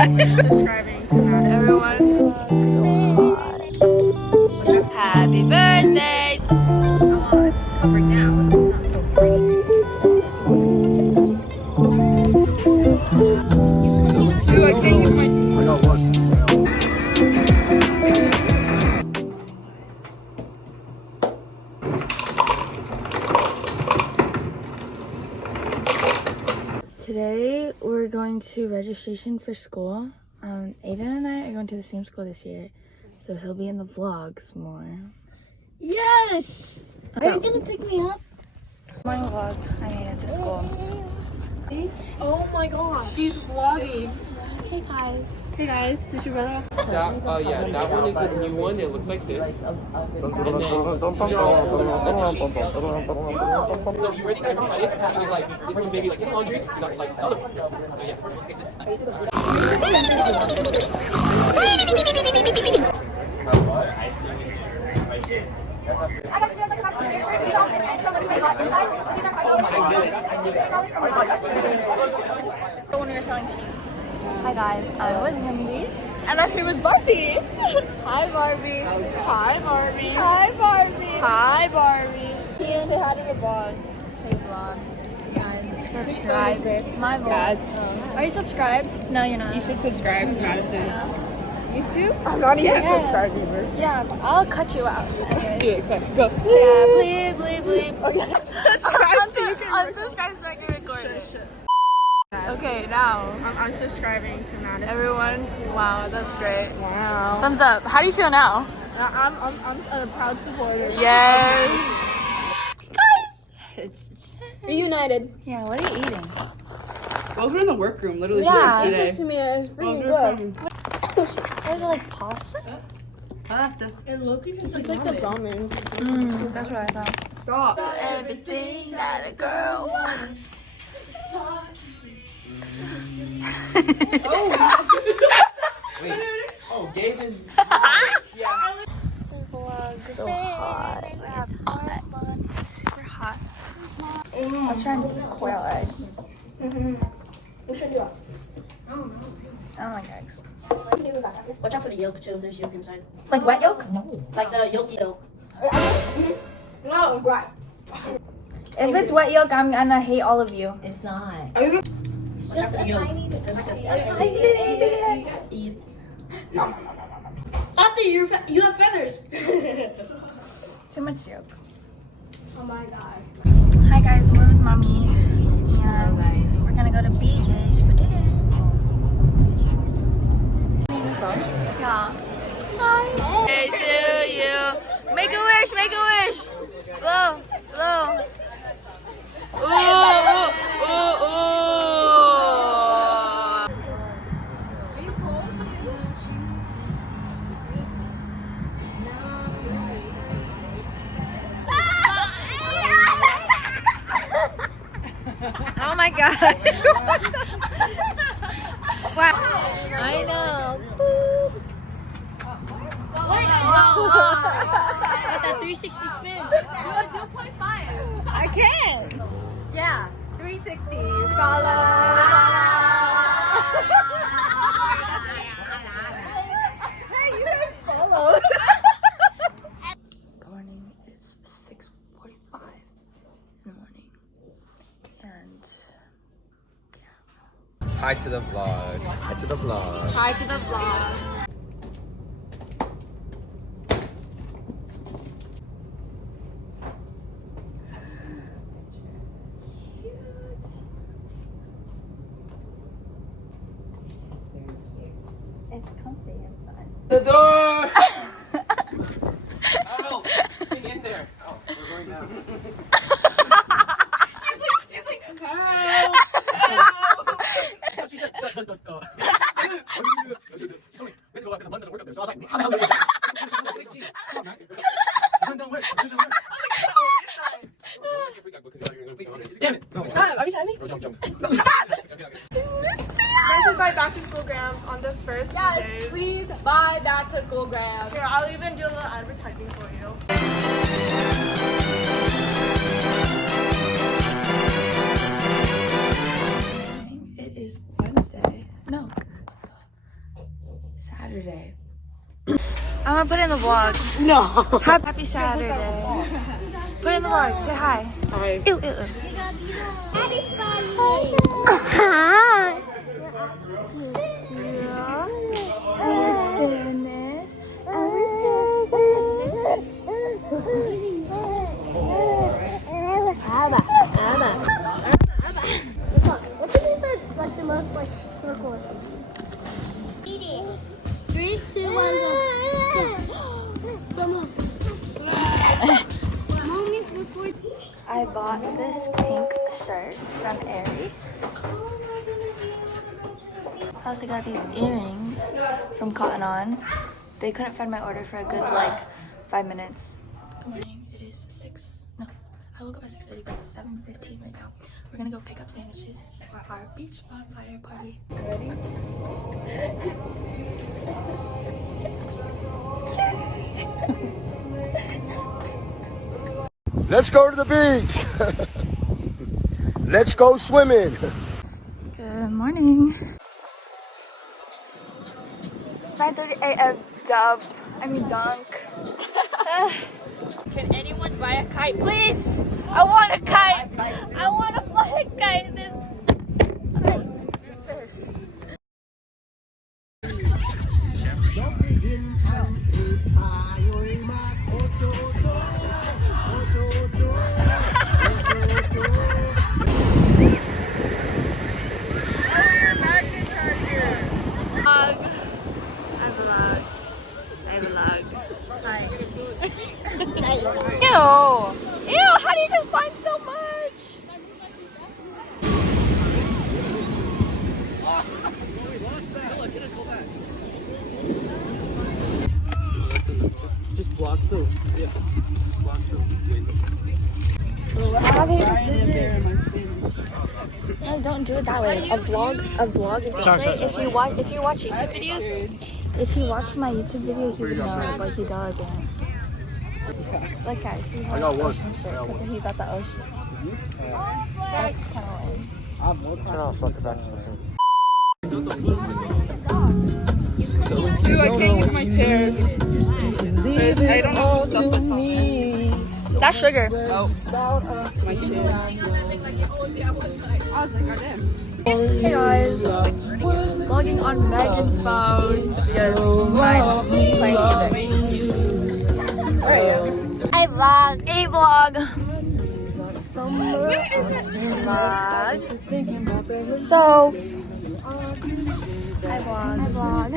Subscribing to Madison. Everyone. So hot. Happy birthday. Oh, well, it's covered now, so it's not so pretty. Ooh, I can't use my. I got worse. Today we're going to registration for school. Aiden and I are going to the same school this year, so he'll be in the vlogs more. Yes! Are you gonna pick me up? Morning vlog. I made it to school. Oh my gosh. She's vlogging. Hey guys. Hey guys, did you run off? Yeah, that one is the new one. It looks like this. So you ready to everybody? You're like, this one maybe like in laundry, not like the other one. So yeah, let's take this. I guess she has like custom pictures. These are all different from what you got inside. So these are $5. When we were selling cheese. Hi guys, I'm with Mindy. And I'm here with Barbie. Hi Barbie. Hi, Barbie. Hi, Barbie. Hi, Barbie. Say hi to the vlog. Hey vlog. Guys, subscribe. this? My vlog. Are you subscribed? No, you're not. You should subscribe to Madison. YouTube? I'm not even Yes. subscribed either. Yeah, but I'll cut you out. Anyways. Do it, quick, go. Yeah, bleep, bleep, bleep. Oh, yeah. Subscribe so you can Unsubscribe so I can record it. Okay, now. I'm unsubscribing to Madison. Everyone, wow, that's great. Wow. Thumbs up. How do you feel now? I'm a proud supporter. Yes. Guys, it's Reunited. yeah. What are you eating? Those were in the workroom, literally Yeah. today. This to me is freaking good. Is it like pasta? Pasta. It looks It's like the ramen. That's what I thought. Stop. Everything that a girl wants. Oh, David. So hot. It's hot. Super hot. Let's try and do quail eggs. We should do it. I don't like eggs. Watch out for the yolk too. There's yolk inside. It's like wet yolk? No. Like the yolky yolk. No, right. If it's wet yolk, I'm gonna hate all of you. It's not. Watch out for the yolk. There's like a Ate, you have feathers. Too much yolk. Oh my god. Hi guys, we're with mommy. And we're gonna go to BJ's for dinner. Yeah. Hi. Hey to you. Make a wish, make a wish. Blow, blow. Ooh, ooh, ooh, ooh. Oh my god. Wow. I know. Wait, that 360 spin. I can't. Yeah, 360. Hey, you guys follow. Good morning. It's 6:45 in the morning. And Hi to the vlog. Hi to the vlog. hi to the vlog. It's comfy inside. The door! Oh, get in there. Oh, we're going now. he's like, help! She said, she told me we had to go out because the button doesn't work up there. So I was like, how the hell do you do that? Come on, man. The button don't work. The button don't work. Damn it. No, Stop. Are we signing? no, jump. Guys should buy back to school grams on the first few days. Please buy back to school grams. Here, I'll even do a little advertising for you. It is Wednesday. No. on, put it in the vlog. No. Happy Saturday. Put it in the vlog. Say hi. Hi. Ew, ew, ew. What's the things that like the most like circle? Eating. 3, 2, 1, go. Moments before. I bought this pink shirt from Aerie. I also got these earrings from Cotton On. They couldn't find my order for a good like 5 minutes. Good morning. It is 6. No, I woke up at 6:30, but it's 7:15 right now. We're gonna go pick up sandwiches for our beach bonfire party. Ready? Let's go to the beach. Let's go swimming. Good morning. 9:30 a.m. dunk. Can anyone buy a kite, please? I want a kite. I want to fly a kite. This. Ew! Ew! How do you just find so much? Just block through. Yeah. Just block through. No, don't do it that way. A vlog is this way. If you watch YouTube videos, if you watch my YouTube video, he would know, but he doesn't. Like guys, he has an ocean shirt because he's at the ocean. That's kind of lame. Dude, I can't use my chair. I don't know what stuff that's on there. That's sugar. Oh, my chair. I was like, goddamn. Hey guys, vlogging on Megan's phone because mine's playing music. Where are you? I vlog. A vlog. So, I vlog.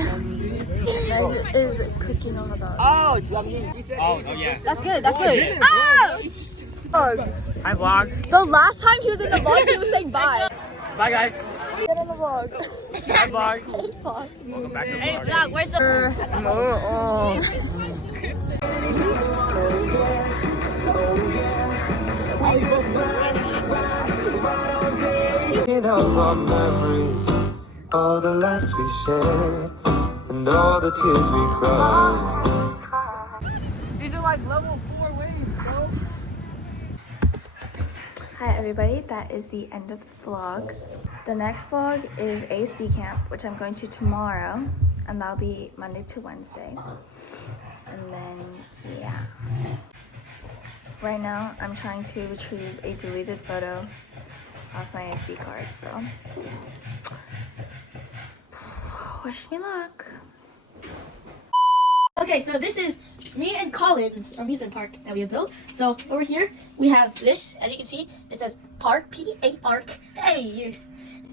Meg is cooking on the dog. Oh, it's yummy. Oh yeah. That's good. That's good. Ah! Hi vlog. The last time he was in the vlog, he was saying bye. Bye guys. Get in the vlog. Hi vlog. Welcome back to the vlog. Vlog, where's the? Of our memories, all the laughs we shared, and all the tears we cried. These are like level 4 waves, bro. Hi everybody, that is the end of the vlog. The next vlog is ASB camp, which I'm going to tomorrow, and that'll be Monday to Wednesday. And then, yeah. Right now, I'm trying to retrieve a deleted photo off my SD card, so wish me luck. Okay, so this is me and Colin's amusement park that we have built. So over here we have this, as you can see, it says park, P-A-R-K. Hey,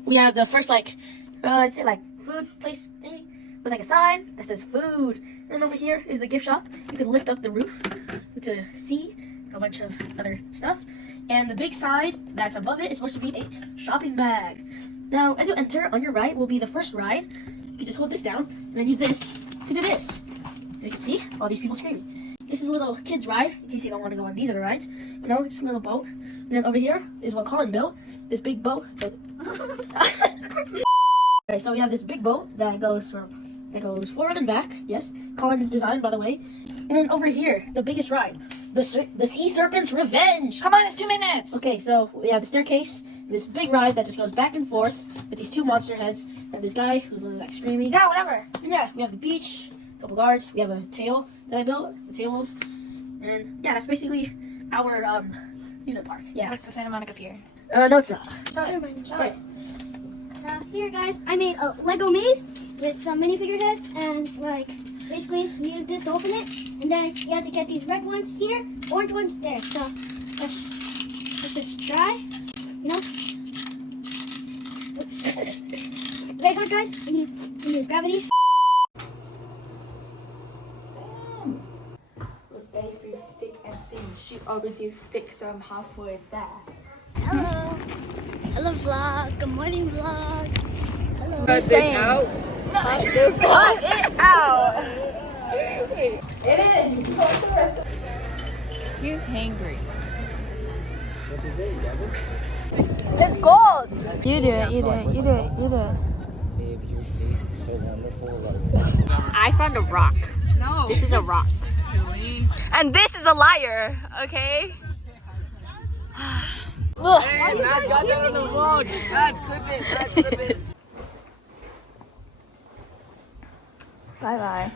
we have the first it's like food place thing with like a sign that says food. And over here is the gift shop. You can lift up the roof to see a bunch of other stuff. And the big sign that's above it is supposed to be a shopping bag. Now, as you enter, on your right will be the first ride. You can just hold this down and then use this to do this. As you can see, all these people screaming. This is a little kid's ride, in case you don't want to go on these other rides. You know, it's a little boat. And then over here is what Colin built. This big boat. Okay, so we have this big boat that goes forward and back. Yes, Colin's design, by the way. And then over here, the biggest ride. The Sea Serpent's Revenge! Come on, it's 2 minutes! Okay, so we have the staircase, this big ride that just goes back and forth with these two monster heads, and this guy who's like screaming. Yeah, whatever. Yeah, we have the beach, a couple guards. We have a tail that I built, the tails, and yeah, that's basically our amusement park. Yeah. What's the Santa Monica Pier? No, it's not. Right. Here, guys, I made a Lego maze with some minifigure heads, and like basically you use this to open it, and then you have to get these red ones here, orange ones there. So let's just try. You know. Okay, come on, guys. We need gravity. Look, baby, thick and thin. She already thick, so I'm halfway there. Hello. Hello, vlog. Good morning, vlog. Hello. Cut this out. Cut it out. It is. He's hangry. It's cold. You do it. You do it. You do it. You do it. Babe, your face is so wonderful. I found a rock. No. This is a rock. Silly. And this is a liar. Okay. Hey, Matt got that on the vlog. That's clip it. Bye bye.